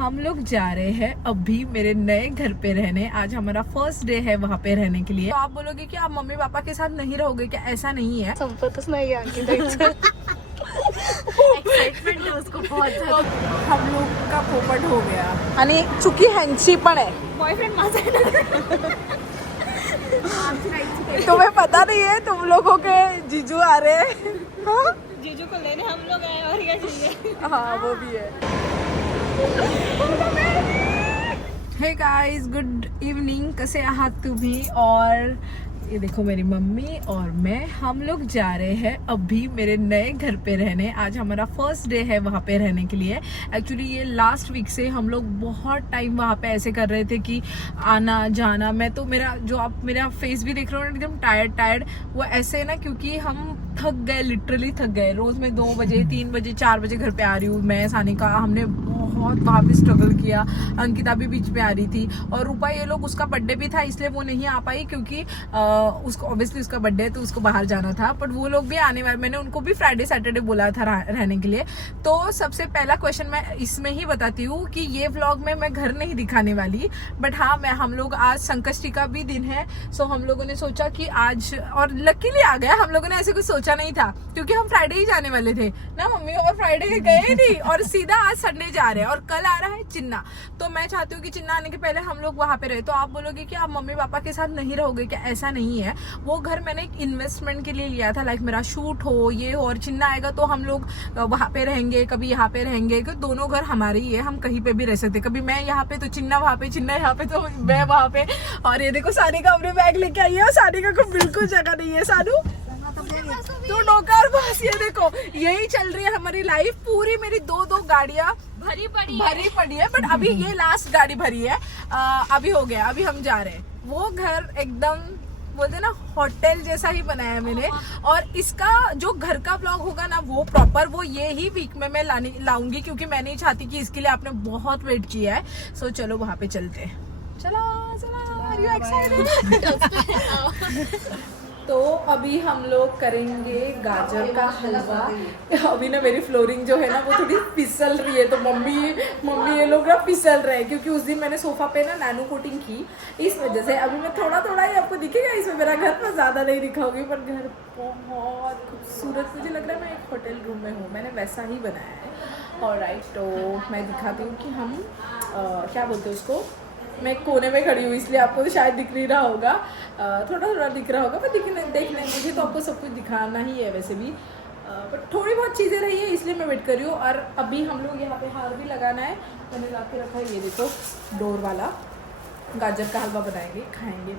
हम लोग जा रहे हैं अभी मेरे नए घर पे रहने। आज हमारा फर्स्ट डे है वहाँ पे रहने के लिए। तो आप बोलोगे कि आप मम्मी पापा के साथ नहीं रहोगे क्या? ऐसा नहीं है, संपतच नाही एक्साइटमेंट है उसको बहुत ज्यादा। हम लोग का पोपट हो गया आणि चुकी ह्यांची पण आहे। बॉयफ्रेंड माझा आहे ना। तुम्हें पता नहीं है तुम लोगों के जीजू आ रहे हैं। हाँ? जीजू को लेने हम लोग आए और क्या चाहिए। हाँ वो भी है। Hey guys, good evening. कसे आहात तुम्ही? और ये देखो मेरी मम्मी और मैं, हम लोग जा रहे हैं अभी मेरे नए घर पे रहने। आज हमारा फर्स्ट डे है वहाँ पे रहने के लिए। एक्चुअली ये लास्ट वीक से हम लोग बहुत टाइम वहाँ पे ऐसे कर रहे थे कि आना जाना। मैं तो मेरा आप मेरा फेस भी देख रहे हो ना, एकदम टायर्ड वो ऐसे ना, क्योंकि हम थक गए, लिटरली थक गए। रोज मैं 2 बजे 3 बजे 4 बजे घर पे आ रही हूँ। मैं सानिका हमने बहुत वहाँ पे स्ट्रगल किया। अंकिता भी बीच में आ रही थी और रूपा, ये लोग, उसका बर्थडे भी था इसलिए वो नहीं आ पाई, क्योंकि उसको ऑब्वियसली उसका बर्थडे है तो उसको बाहर जाना था। बट वो लोग भी आने वाले, मैंने उनको भी फ्राइडे सैटरडे बोला था रहने के लिए। तो सबसे पहला क्वेश्चन मैं इसमें ही बताती हूँ कि ये व्लॉग में मैं घर नहीं दिखाने वाली, बट हाँ हम लोग आज संकष्टी का भी दिन है। सो हम लोगों ने सोचा कि आज, और लकीली आ गया, हम लोगों ने ऐसे कुछ सोचा नहीं था क्योंकि हम फ्राइडे ही जाने वाले थे ना मम्मी, और फ्राइडे गए नहीं और सीधा आज संडे जा रहे हैं और कल आ रहा है चिन्ना। तो मैं चाहती हूँ कि चिन्ना आने के पहले हम लोग वहाँ पे रहे। तो आप बोलोगे कि आप मम्मी पापा के साथ नहीं रहोगे क्या? ऐसा नहीं है। वो घर मैंने एक इन्वेस्टमेंट के लिए लिया था, लाइक मेरा शूट हो ये हो, और चिन्ना आएगा तो हम लोग वहाँ पे रहेंगे, कभी यहाँ पे रहेंगे, क्योंकि दोनों घर हमारे ही है, हम कहीं पे भी रह सकते। कभी मैं यहाँ पे तो चिन्ना वहाँ पे, चिन्ना यहाँ पे तो मैं वहाँ पे। और ये देखो सानिका अपने बैग लेके आई है और सानिका को बिल्कुल जगह नहीं है। सानू तो डोकार बस, ये देखो यही चल रही है हमारी लाइफ पूरी। मेरी 2 गाड़ियाँ भरी पड़ी है, बट अभी ये लास्ट गाड़ी भरी है। अभी हो गया, अभी हम जा रहे हैं। वो घर एकदम बोलते ना होटल जैसा ही बनाया है मैंने। और इसका जो घर का ब्लॉग होगा ना, वो प्रॉपर वो ये ही वीक में मैं लाऊंगी, क्योंकि मैं नहीं चाहती कि इसके लिए आपने बहुत वेट किया है। सो चलो वहां पे चलते हैं। चलो आर यू एक्साइटेड? तो अभी हम लोग करेंगे गाजर का हलवा। अभी ना मेरी फ्लोरिंग जो है ना वो थोड़ी फिसल रही है, तो मम्मी ये लोग ना फिसल रहे हैं, क्योंकि उस दिन मैंने सोफा पे ना नैनो कोटिंग की, इस वजह से। अभी मैं थोड़ा ही आपको दिखेगा इसमें, मेरा घर पर ज़्यादा नहीं दिखाऊंगी, पर घर बहुत खूबसूरत, मुझे लग रहा है मैं एक होटल रूम में हूँ, मैंने वैसा ही बनाया है। और राइट, तो मैं दिखाती हूँ कि हम क्या बोलते हैं उसको, मैं कोने में खड़ी हूँ इसलिए आपको तो शायद दिख नहीं रहा होगा, थोड़ा दिख रहा होगा, पर देख लें, मुझे तो आपको सब कुछ दिखाना ही है वैसे भी। बट थोड़ी बहुत चीज़ें रही है इसलिए मैं वेट कर रही हूँ। और अभी हम लोग यहाँ पे हार भी लगाना है, मैंने ला के रखा है, ये देखो डोर वाला। गाजर का हलवा बनाएंगे, खाएंगे।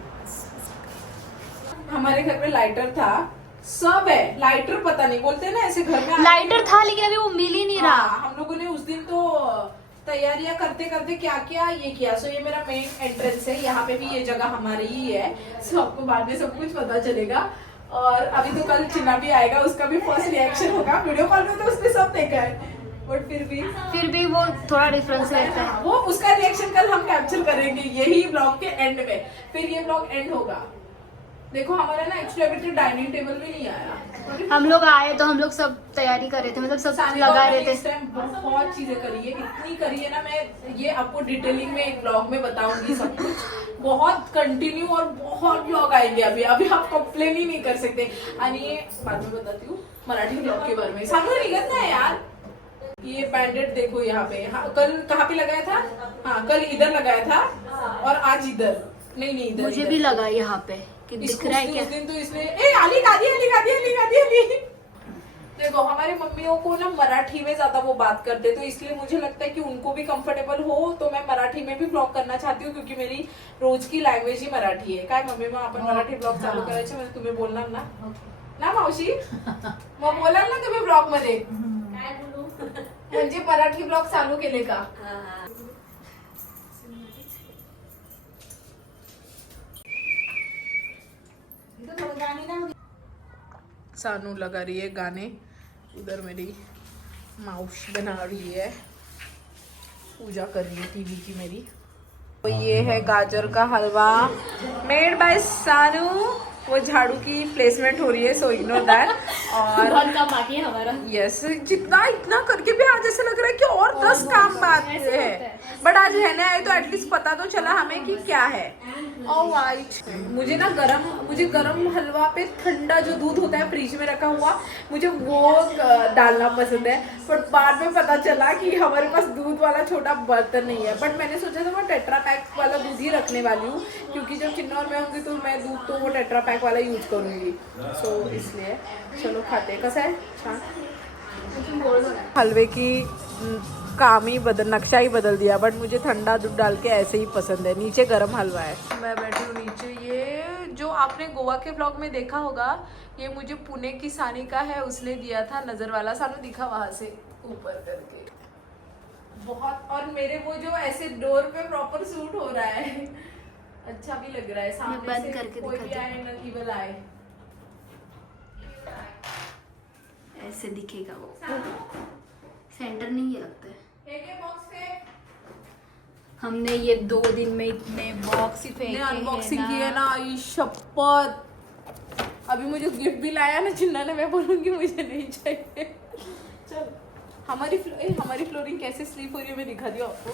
हमारे घर में लाइटर था, सब है, लाइटर पता नहीं, बोलते हैं ना ऐसे घर में लाइटर था लेकिन अभी वो मिल ही नहीं रहा। हम लोगों ने उस दिन तो तैयारियां करते करते क्या किया, ये किया। सो ये मेरा मेन एंट्रेंस है, यहाँ पे भी ये जगह हमारी ही है। सो आपको बाद में सब कुछ पता चलेगा। और अभी तो कल चिन्ना भी आएगा, उसका भी फर्स्ट रिएक्शन होगा। वीडियो कॉल में तो उसने सब देखा है, बट फिर भी वो थोड़ा डिफरेंस रहता है। वो उसका रिएक्शन कल हम कैप्चर करेंगे यही ब्लॉग के एंड में, फिर ये ब्लॉग एंड होगा। देखो हमारा ना एक्चुअली अभी तो डाइनिंग टेबल भी नहीं आया। हम लोग आए तो हम लोग सब तैयारी कर रहे थे, मतलब सब लगा रहे थे। इस टाइम बहुत चीजें करी है, इतनी करी है ना, मैं ये आपको डिटेलिंग में एक ब्लॉग में बताऊंगी सब कुछ। बहुत कंटिन्यू और बहुत ब्लॉग आएंगे अभी आप कंप्लेन ही नहीं कर सकते। आणि बाद में बताती हूँ मराठी ब्लॉग के बारे में। सामने निकल ना यार, ये बैंडेड देखो यहाँ पे। कल कहाँ पे लगाया था? हाँ कल इधर लगाया था और आज इधर नहीं इधर। मुझे भी लगा यहाँ पे कि दिख रहा है क्या? उस दिन तो इसने अली देखो हमारी मम्मियों को ना मराठी में ज्यादा वो बात करते, तो इसलिए मुझे लगता है कि उनको भी कंफर्टेबल हो, तो मैं मराठी में भी ब्लॉग करना चाहती हूँ, क्योंकि मेरी रोज की लँग्वेज ही मराठी आहे। काय मम्मी, मग आपण मराठी ब्लॉग चालू करायचे म्हणजे तुम्ही बोलणार ना मावशी? मग बोलाल ना तुम्ही ब्लॉग मध्ये? काय बोलू म्हणजे मराठी ब्लॉग चालू केले का? सानू लगा रही है गाने, उधर मेरी माउशी बना रही है, पूजा कर रही है टीवी की मेरी। तो ये है गाजर का हलवा मेड बाय सानू। वो झाड़ू की प्लेसमेंट हो रही है, सो इग्नोर दैट। और बहुत काम बाकी है हमारा। यस, जितना इतना करके भी आज ऐसा लग रहा है कि और 10 काम बाकी है, बट आज रहने आए तो एटलीस्ट पता तो चला हमें कि क्या है। ऑलराइट, मुझे गरम हलवा पे ठंडा जो दूध होता है फ्रिज में रखा हुआ, मुझे वो डालना पसंद है। बट बाद में पता चला कि हमारे पास दूध वाला छोटा बर्तन नहीं है, बट मैंने सोचा था मैं टेट्रा पैक वाला दूध ही रखने वाली हूँ, क्योंकि जब चिन्नौर में होंगी तो मैं दूध तो वो टेट्रा पैक वाला यूज करूँगी, सो इसलिए चलो खाते हैं। कैसा है? हलवे की काम ही नक्शा ही बदल दिया, बट मुझे ठंडा दूध डाल के ऐसे ही पसंद है। नीचे गरम हलवा है, मैं बैठी हूँ नीचे। ये जो आपने गोवा के ब्लॉग में देखा होगा, ये मुझे पुणे की सानी का है, उसने दिया था नजर वाला, सानू दिखा वहां से ऊपर करके बहुत। और मेरे वो जो ऐसे डोर पे प्रॉपर सूट हो रहा है, अच्छा भी लग रहा है। सामने से करके कोई भी आए ना इवल आए, ऐसे दिखेगा वो। सेंटर नहीं है लगता है। हमने ये 2 दिन में इतने बॉक्स ही फेंके हैं, अनबॉक्सिंग की है ना, ये शपथ। अभी मुझे गिफ्ट भी लाया ना चिन्ना ने, मैं बोलूंगी मुझे नहीं चाहिए। चल, हमारी फ्लोरिंग कैसे स्लीप हो रही है मैं दिखा दी आपको।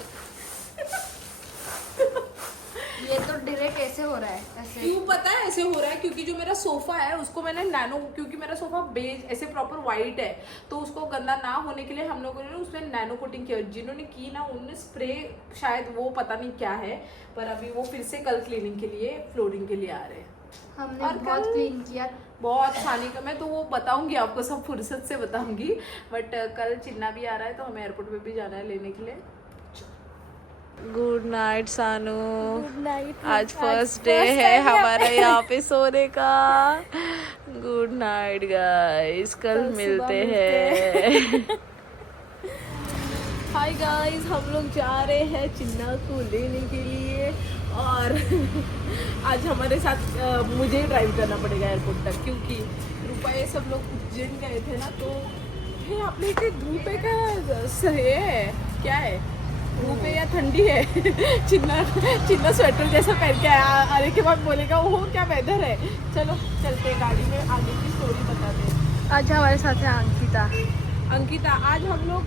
ये तो डायरेक्ट ऐसे हो रहा है, ऐसे। क्यों पता है ऐसे हो रहा है? क्योंकि जो मेरा सोफा है उसको मैंने नैनो, क्योंकि मेरा सोफा बेज ऐसे प्रॉपर वाइट है, तो उसको गंदा ना होने के लिए हम लोगों ने उसमें नैनो कोटिंग किया। जिन्होंने की ना उन्होंने स्प्रे, शायद वो पता नहीं क्या है, पर अभी वो फिर से कल क्लीनिंग के लिए फ्लोरिंग के लिए आ रहे हैं। हमने और बहुत क्लीन किया, बहुत सानी का, मैं तो वो बताऊंगी आपको, सब फुर्सत से बताऊंगी। बट कल चिन्ना भी आ रहा है तो हमें एयरपोर्ट पे भी जाना है लेने के लिए। गुड नाइट सानू। Good night. आज फर्स्ट डे है हमारा यहाँ पे सोने का। गुड नाइट गाइस, कल मिलते हैं। हाय गाइस, हम लोग जा रहे हैं चिन्ना को लेने के लिए, और आज हमारे साथ मुझे ड्राइव करना पड़ेगा एयरपोर्ट तक, क्योंकि रुपये सब लोग उज्जैन गए थे ना, तो ये आपने इतने धूप है है क्या है, धूप है या ठंडी है? चिन्ना स्वेटर जैसा पहन के आया, आने के बाद बोलेगा वो क्या वेदर है। चलो चलते गाड़ी में, आगे की स्टोरी बताते हैं। आज हमारे साथ है अंकिता। आज हम लोग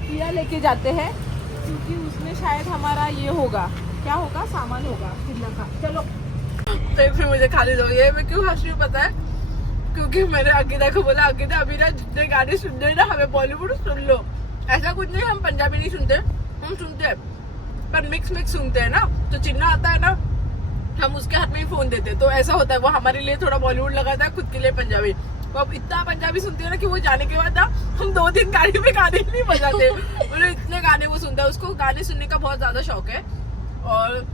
किया लेके जाते हैं, क्योंकि उसमें शायद हमारा ये होगा, क्या होगा, सामान होगा चिन्ना का। चलो तो फिर मुझे खाली दो। ये मैं क्यों हंस रही हूँ पता है? क्योंकि मैंने अंकिता को बोला, अंकिता अभी ना जितने गाने सुन रहे ना हमें बॉलीवुड सुन लो। ऐसा कुछ नहीं, हम पंजाबी नहीं सुनते, हम सुनते हैं पर मिक्स सुनते हैं ना। तो चिन्ना आता है ना, हम उसके हाथ में ही फोन देते, तो ऐसा होता है वो हमारे लिए थोड़ा बॉलीवुड लगाता है, खुद के लिए पंजाबी। वो अब इतना पंजाबी सुनती है ना कि वो जाने के बाद ना हम 2-3 गाड़ी में गाने ही नहीं बजाते, बोले इतने गाने वो सुनता है। उसको गाने सुनने का बहुत ज्यादा शौक है। और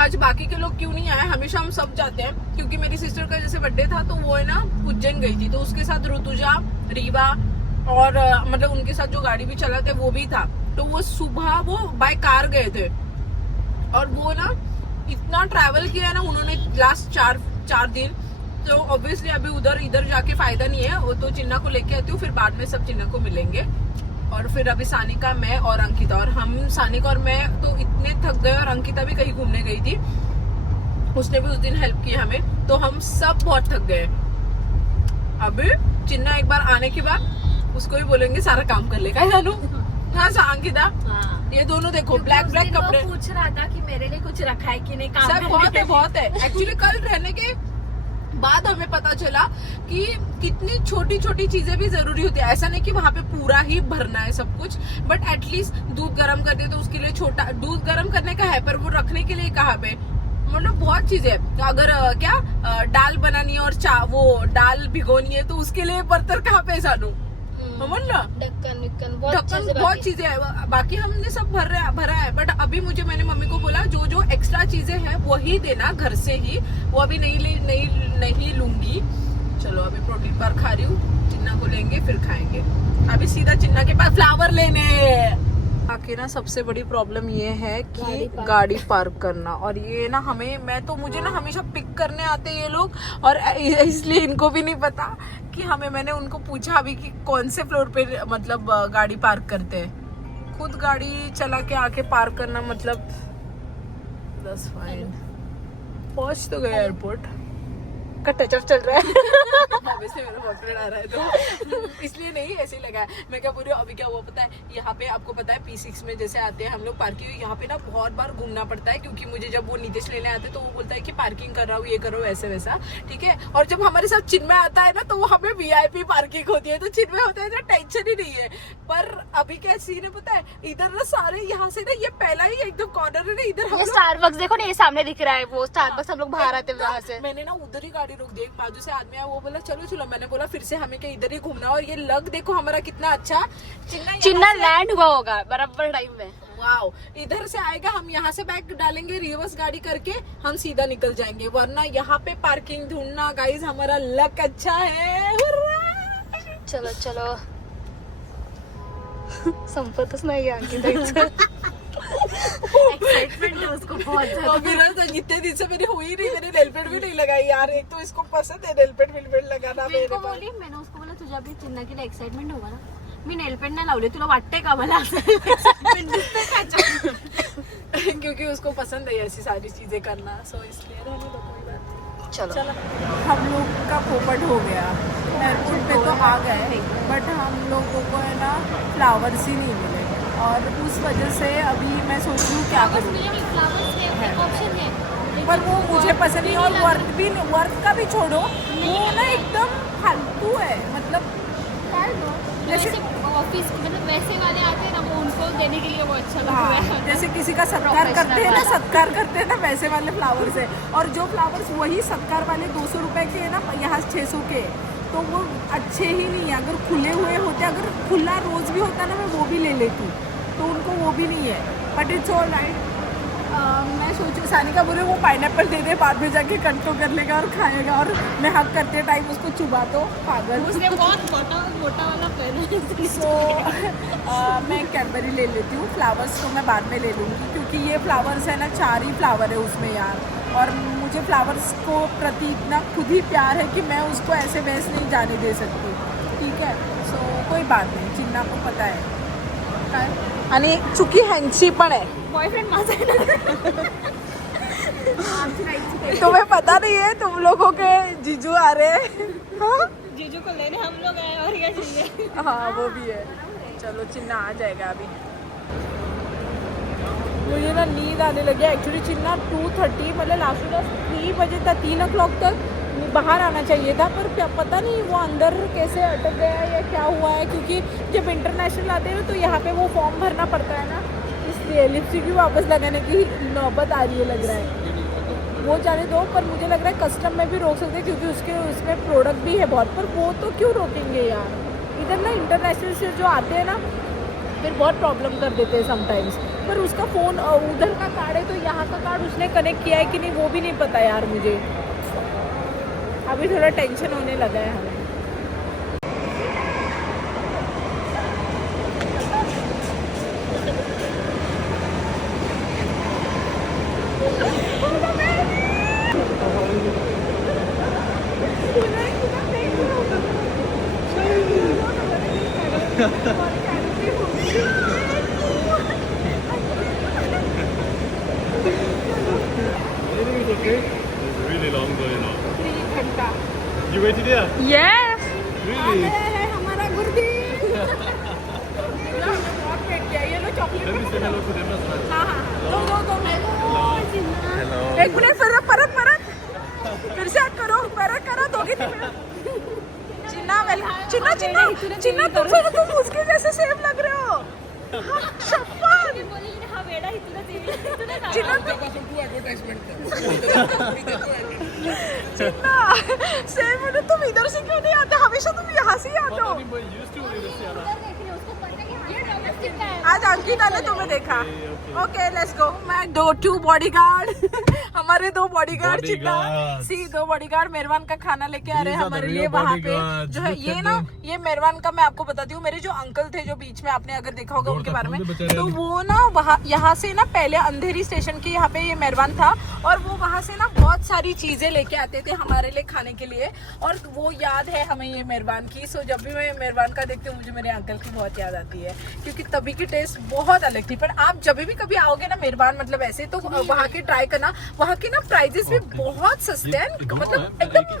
आज बाकी के लोग क्यों नहीं आए, हमेशा हम सब जाते हैं, क्योंकि मेरी सिस्टर का जैसे बर्थडे था तो वो है ना उज्जैन गई थी, तो उसके साथ ऋतुजा, रीवा और मतलब उनके साथ जो गाड़ी भी चला थे वो भी था। तो वो सुबह वो बाय कार गए थे, और वो ना इतना ट्रैवल किया ना उन्होंने लास्ट 4 दिन, तो ऑब्वियसली अभी इधर जाके फायदा नहीं है। वो तो चिन्ना को लेके आती हूँ, फिर बाद में सब चिन्ना को मिलेंगे। और फिर अभी सानिका, मैं और अंकिता, और हम सानिका और मैं तो इतने थक गए, और अंकिता भी कहीं घूमने गई थी, उसने भी उस दिन हेल्प की हमें, तो हम सब बहुत थक गए। अभी चिन्ना एक बार आने के बाद उसको भी बोलेंगे सारा काम कर लेगा, है जानू? हाँ अंकिता, ये दोनों देखो ब्लैक कपड़े। पूछ रहा था कि मेरे लिए कुछ रखा है कि नहीं, काम सब बहुत है। एक्चुअली कल रहने के बाद हमें पता चला कि कितनी छोटी छोटी चीजें भी जरूरी होती है। ऐसा नहीं कि वहाँ पे पूरा ही भरना है सब कुछ, बट एटलीस्ट दूध गर्म करते तो उसके लिए छोटा दूध गर्म करने का है, पर वो रखने के लिए कहाँ पे, मतलब बहुत चीजें। अगर दाल बनानी है और वो दाल भिगोनी है तो उसके लिए बर्तन कहाँ पे जानू, ढक्कन बहुत चीजें है। बाकी हमने सब भरा है, बट अभी मैंने मम्मी को बोला जो एक्स्ट्रा चीजें हैं वही देना घर से ही, वो अभी नहीं लूंगी। चलो अभी प्रोटीन बार खा रही हूँ, चिन्ना को लेंगे फिर खाएंगे। अभी सीधा चिन्ना के पास फ्लावर लेने। आके ना सबसे बड़ी प्रॉब्लम ये है कि गाड़ी पार्क करना, और ये ना मुझे ना हमेशा पिक करने आते ये लोग, और इसलिए इनको भी नहीं पता कि मैंने उनको पूछा अभी कि कौन से फ्लोर पे मतलब गाड़ी पार्क करते हैं। खुद गाड़ी चला के आके पार्क करना मतलब 10 फाइन। पहुंच तो गए एयरपोर्ट। का टचअप चल रहा है। वैसे मेरा बॉयफ्रेंड आ रहा है तो इसलिए नहीं, ऐसे ही लगा है। मैं क्या बोल रही हूँ, अभी क्या हुआ पता है, यहाँ पे आपको पता है P6 में जैसे आते हैं हम लोग पार्किंग, यहाँ पे ना बहुत बार घूमना पड़ता है, क्योंकि मुझे जब वो नीतीश लेने आते हैं तो वो बोलता है कि पार्किंग कर रहा हूँ, ये करो, ऐसे वैसा, ठीक है। और जब हमारे साथ चिन्मय आता है ना तो वो हमें VIP पार्किंग होती है, तो चिन्मय होता है ना टेंशन ही नहीं है। पर अभी क्या सीन है पता है, इधर ना सारे यहाँ से ना, ये पहला ही एकदम कॉर्नर है ना, इधर हम ये स्टारबक्स देखो ना, ये सामने दिख रहा है वो स्टारबक्स, हम लोग बाहर आते हैं वहाँ से। मैंने ना उधर ही गाड़ी रोक दी, एक बाजू से आदमी आया, वो बोला चलो चलो, मैंने बोला फिर से हमें क्या इधर ही घूमना। और ये लग देखो हमारा कितना अच्छा, चिन्ना लैंड हुआ होगा बराबर टाइम में। वाओ, इधर से आएगा, हम यहाँ से बैग डालेंगे, रिवर्स गाड़ी करके हम सीधा निकल जाएंगे, वरना यहाँ पे पार्किंग ढूंढना गाइस, हमारा लक अच्छा है। चलो चलो संपतच नाही आणखी जायचं। एक्साइटमेंट है उसको बहुत ज्यादा। मेरा तो जितने दिन से मेरी हुई नहीं, मैंने नेल पेंट भी नहीं लगाई यार। एक तो इसको पसंद है नेल पेंट लगाना। मेरे को बोली, मैंने उसको बोला तुझ्या भी चिन्ना के लिए एक्साइटमेंट होगा ना, मी नेल पेंट नाही लावले, तुला वाटतंय का मला क्योंकि उसको पसंद है ऐसी सारी चीजें करना, सो इसलिए रहने दो, कोई बात नहीं। चलो हम लोग का पोपट हो गया, एयरपोर्ट पे तो आ गए, बट हम लोगों को है ना फ्लावर्स ही नहीं मिले, और उस वजह से अभी मैं सोच रही हूँ क्या करूँ। पर वो मुझे पसंद नहीं, और वर्क का भी छोड़ो, वो ना एकदम फालतू है, मतलब जैसे ऑफिस मतलब वैसे वाले आते हैं ना, वो उनको देने के लिए वो अच्छा लगता हाँ, है। जैसे किसी का सत्कार करते हैं ना वैसे वाले फ्लावर्स है। और जो फ्लावर्स वही सत्कार वाले 200 रुपए के है ना, यहाँ 600 के, तो वो अच्छे ही नहीं है। अगर खुले हुए होते, अगर खुला रोज भी होता ना, मैं वो भी ले लेती, तो उनको वो भी नहीं है। But it's all right. मैं सोचू सानिका बोले वो पाइनएप्पल दे दे, बाद में जाके कंट्रोल कर लेगा और खाएगा, और मैं हक करते टाइम उसको चुबा तो पागल। उसने बहुत मोटा वाला पहना है। सो मैं कैडबरी ले लेती हूँ, फ्लावर्स तो मैं बाद में ले लूँगी, क्योंकि ये फ्लावर्स है ना 4 ही फ्लावर है उसमें यार, और मुझे फ्लावर्स को प्रति इतना खुद ही प्यार है कि मैं उसको ऐसे वैसे नहीं जाने दे सकती, ठीक है। सो कोई बात नहीं, चिन्ना को पता है। आणि चुकी ह्यांची पण आहे, बॉयफ्रेंड माझा है ना। तुम्हें पता नहीं है, तुम लोगों के जीजू आ रहे हैं। हाँ? जीजू को लेने हम लोग आए, और क्या चाहिए। हाँ वो भी है। चलो चिन्ना आ जाएगा अभी। मुझे ना नींद आने लगी एक्चुअली। चिन्ना 2:30 मतलब लास्ट 3 बजे तक, 3 o'clock तक बाहर आना चाहिए था, पर क्या पता नहीं वो अंदर कैसे अटक गया या क्या हुआ है, क्योंकि जब इंटरनेशनल आते हैं तो यहाँ पे वो फॉर्म भरना पड़ता है ना, इसलिए लिपस्टिक भी वापस लगाने की नौबत आ रही है लग रहा है। वो जाने दो, पर मुझे लग रहा है कस्टम में भी रोक सकते हैं, क्योंकि उसमें प्रोडक्ट भी है बहुत, पर वो तो क्यों रोकेंगे यार। इधर ना इंटरनेशनल से जो आते हैं ना फिर बहुत प्रॉब्लम कर देते हैं समटाइम्स। पर उसका फ़ोन उधर का कार्ड है, तो यहाँ का कार्ड उसने कनेक्ट किया है कि नहीं वो भी नहीं पता यार मुझे। अभी थोड़ा टेंशन होने लगा है हमें। It's okay. It's really long though, you know. 3 घंटा You waited here? Yes Really? है हमारा गुर्दी। बहुत वेट किया, ये लो chocolate. Let me say hello to them as well. हाँ हाँ, दो। Hello. एक मिनट परत फिर से हाथ करो, परत करो, दोगे 3 मिनट। चिन्ना तुम उसके जैसे सेम लग रहे हो। शपथ। चिन्ना सेम है, तुम इधर से क्यों नहीं आते, हमेशा तुम यहाँ से ही आते हो। But used to live in Sierra. आज अंकिता ने तुम्हें देखा। Okay let's go. मैं 2 बॉडीगार्ड हमारे 2 बॉडीगार्ड चिन्ना Bodyguards. सी 2 बॉडीगार्ड मेहरबान का खाना लेके आ रहे हैं These are the हमारे real लिए वहाँ पे bodyguards. जो है। Look ये at ना them. ये मेहरबान का मैं आपको बताती हूँ, मेरे जो अंकल थे जो बीच में आपने अगर देखा होगा दौड़ उनके का बारे में, फूल बेचारे तो अभी। वो ना वहाँ यहाँ से ना पहले अंधेरी स्टेशन के यहाँ पे ये मेहरबान था, और वो वहाँ से ना बहुत सारी चीजें लेके आते थे हमारे लिए खाने के लिए, और वो याद है हमें ये मेहरबान की। सो जब भी मैं मेहरबान का देखती हूँ मुझे मेरे अंकल की बहुत याद आती है, क्योंकि तभी के टेस्ट बहुत अलग थी। पर आप जब भी कभी आओगे ना मेहरबान मतलब ऐसे, तो वहाँ के ट्राई करना। वहाँ के ना प्राइजेस भी बहुत सस्ते हैं, मतलब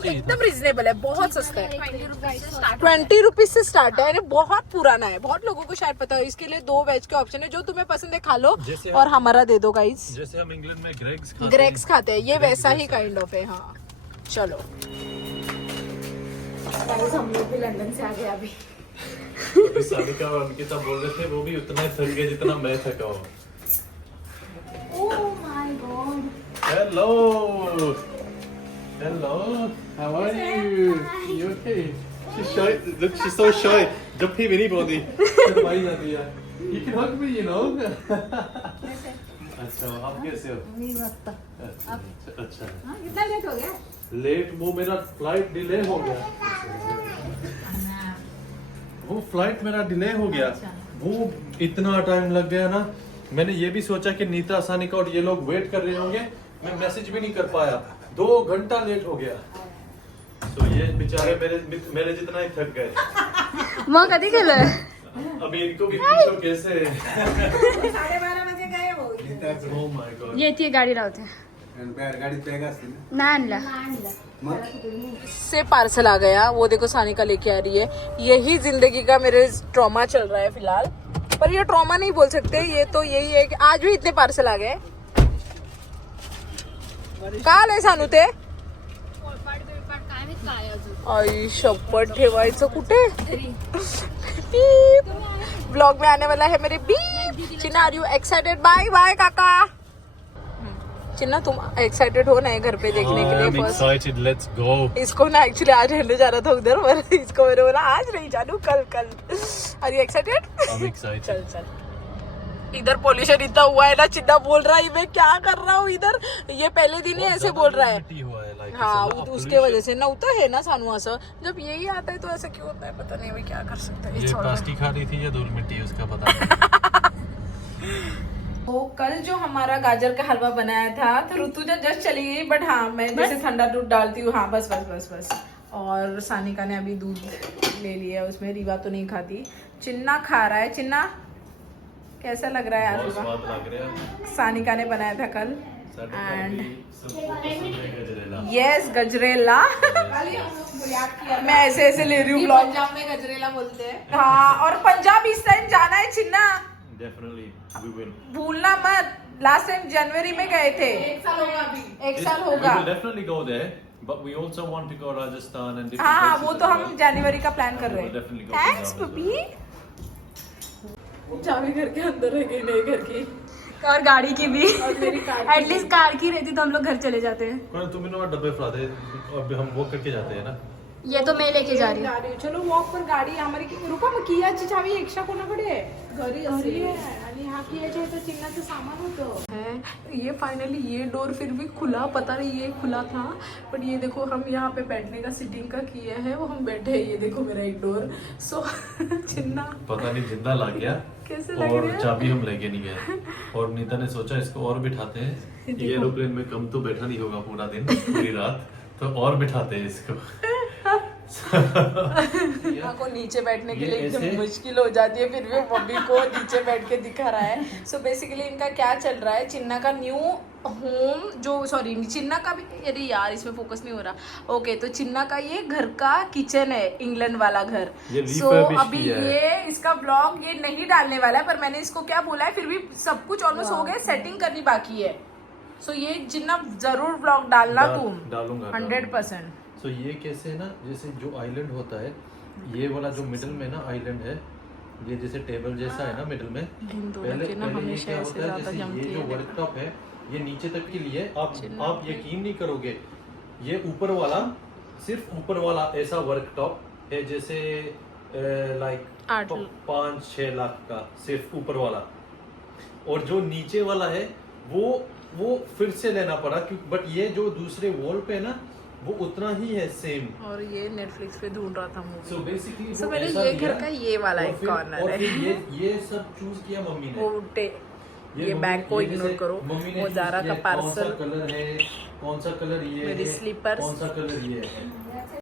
एकदम रिजनेबल है, बहुत सस्ता है। 20 रुपीज से स्टार्ट है, यानी बहुत पुराना है। बहुत लोगों को शायद पता है। इसके लिए 2 वेज के ऑप्शन है, जो तुम्हें पसंद है खा लो और हमारा दे दो गाइस। जैसे हम इंग्लैंड में ग्रेग्स खाते हैं, ये वैसा ही काइंड ऑफ है। हाँ चलो गाइस, हम लोग भी लंदन से आ गए अभी। सानिका और अंकिता बोल रहे थे वो भी उतना ही थक गए जितना मैं थका हूँ। Oh my god. Hello. Hello. How are you? You okay? She's shy. Look, she's so shy. जब भी मेरी बॉडी शर्माई जाती है। You can hug me, you know. अच्छा, आप कैसे हो? अच्छा। कितना लेट हो गया? लेट वो मेरा फ्लाइट डिले हो गया। वो फ्लाइट मेरा डिले हो गया। वो इतना टाइम लग गया ना, मैंने ये भी सोचा कि नीता, सानिका और ये लोग वेट कर रहे होंगे, मैं मैसेज भी नहीं कर पाया। 2 घंटा लेट हो गया। तो ये बेचारे मेरे जितना ही थक गए। मग कधी गेलं? अभी इनको भी पूछो कैसे। 12:30 बजे गए वो। Oh my God. येते गाडी लावते. गाडीत बॅग असते ना. नाही आणला. से पार्सल आ गया। वो देखो सानिका लेके आ रही है। यही जिंदगी का मेरे ट्रॉमा चल रहा है फिलहाल, पर ये ट्रॉमा नहीं बोल सकते। ये तो यही है कि आज भी इतने पार्सल आ गए। काल आहे सानू ते आई शपथ ठेवायचं कुठे। ब्लॉग में आने वाला है मेरे beep. Chinna are you excited? Bye bye काका। चिन्ना तुम एक्साइटेड हो नए घर पे देखने के लिए? I'm excited. Let's go. इसको ना एक्चुअली आज रहने जा रहा था उधर, पर इसको मैंने बोला आज नहीं जानू, कल। Are you excited? I'm excited. चल इधर पोल्यूशन इतना हुआ है ना, चिन्ना बोल रहा है मैं क्या कर रहा हूँ इधर। ये पहले दिन ही ऐसे बोल रहा है। हुआ है like हाँ ऐसा ना, उसके वजह से ना होता है ना सानू ऐसा। जब यही आता है तो ऐसा क्यों होता है पता नहीं, अभी क्या कर सकते हैं। ये प्लास्टिक खा रही थी या धूल मिट्टी, उसका पता नहीं। तो कल जो हमारा गाजर का हलवा बनाया था, तो ऋतुजा जस्ट चली गई, बट हाँ मैं जैसे ठंडा दूध डालती हूँ। हाँ बस। और सानिका ने अभी दूध ले लिया, उसमें रीवा तो नहीं खाती। चिन्ना खा रहा है। चिन्ना कैसा लग रहा है बहुत हलवा? स्वाद लग रहा है। सानिका ने बनाया था कल। एंड गजरेला। यस गजरेला। मैं ऐसे ले रही हूँ ब्लॉग। पंजाब में गजरेला बोलते हैं। हाँ और पंजाब इस टाइम जाना है चिन्ना। Definitely we will. भूलना मत, लास्ट टाइम जनवरी में गए थे। 1 साल होगा अभी। 1 साल होगा। We will definitely go there, but we also want to go Rajasthan and different हाँ places वो as तो well. हम जनवरी का प्लान कर रहे We will हैं। definitely go thanks Punjab as puppy. well. चाबी घर के अंदर रह गई, नए घर की और गाड़ी की भी। और मेरी कार की एटलीस्ट कार की रहती तो हम लोग घर चले जाते हैं। कौन तुम इन्होंने डब्बे फड़ा दे, अब हम वॉक करके जाते हैं ना। ये तो मैं लेके जा रही हूँ। गाडी चलो वॉक पर गाडी हमारी रुका मग कियाची चावी एकशा कोणाकडे घरी आहे आणि हा कियाच्या इथं चिन्हाचं सामान होतं है। ये फाइनली ये डोर फिर भी खुला, पता नहीं ये खुला था, बट ये देखो हम यहाँ पे बैठने का सीटिंग का किया है, वो हम बैठे हैं। ये देखो मेरा एक डोर। सो चिन्ना पता नहीं जिंदा लग गया कैसे लग और रहा है? चाबी हम लेके नहीं गए। और नीता ने सोचा इसको और बिठाते हैं, ये एरोप्लेन में कम तो बैठा नहीं होगा पूरा दिन पूरी रात, तो और बिठाते हैं इसको। यहाँ को नीचे बैठने के ये लिए एकदम ऐसे? मुश्किल हो जाती है, फिर भी मम्मी को नीचे बैठ के दिखा रहा है। सो बेसिकली इनका क्या चल रहा है, चिन्ना का न्यू होम जो सॉरी चिन्ना का भी, अरे यार इसमें फोकस नहीं हो रहा। ओके तो चिन्ना का ये घर का किचन है, इंग्लैंड वाला घर। ये सो refurbish अभी किया है। ये इसका ब्लॉग ये नहीं डालने वाला है, पर मैंने इसको क्या बोला है, फिर भी सब कुछ ऑलमोस्ट हो गया, सेटिंग करनी बाकी है। सो ये चिन्ना जरूर ब्लॉग डालना तुम। डालूंगा 100%। तो ये कैसे है ना, जैसे जो आइलैंड होता है, ये वाला जो मिडिल में ना आइलैंड है, ये जैसे टेबल जैसा है ना मिडिल में, पहले ये हमेशा क्या ऐसे होता है, ज्यादा जैसे ये जमती जो है। वर्कटॉप है ये नीचे तक के लिए आप यकीन नहीं करोगे, ये ऊपर वाला सिर्फ ऊपर वाला ऐसा वर्कटॉप है जैसे लाइक 5-6 लाख का सिर्फ ऊपर वाला, और जो नीचे वाला है वो फिर से लेना पड़ा क्योंकि बट ये जो दूसरे वॉल पे है ना वो उतना ही है सेम। और ये नेटफ्लिक्स पे ढूंढ रहा था मूवी। सो बेसिकली So, मैंने ये घर का ये वाला एक कॉर्नर है। ये सब चूज किया मम्मी ने। ये बैग को इग्नोर करो, वो जारा का कौन सा पार्सल। कलर है, कौन सा कलर ये मेरी है, slippers। कौन सा कलर ये है।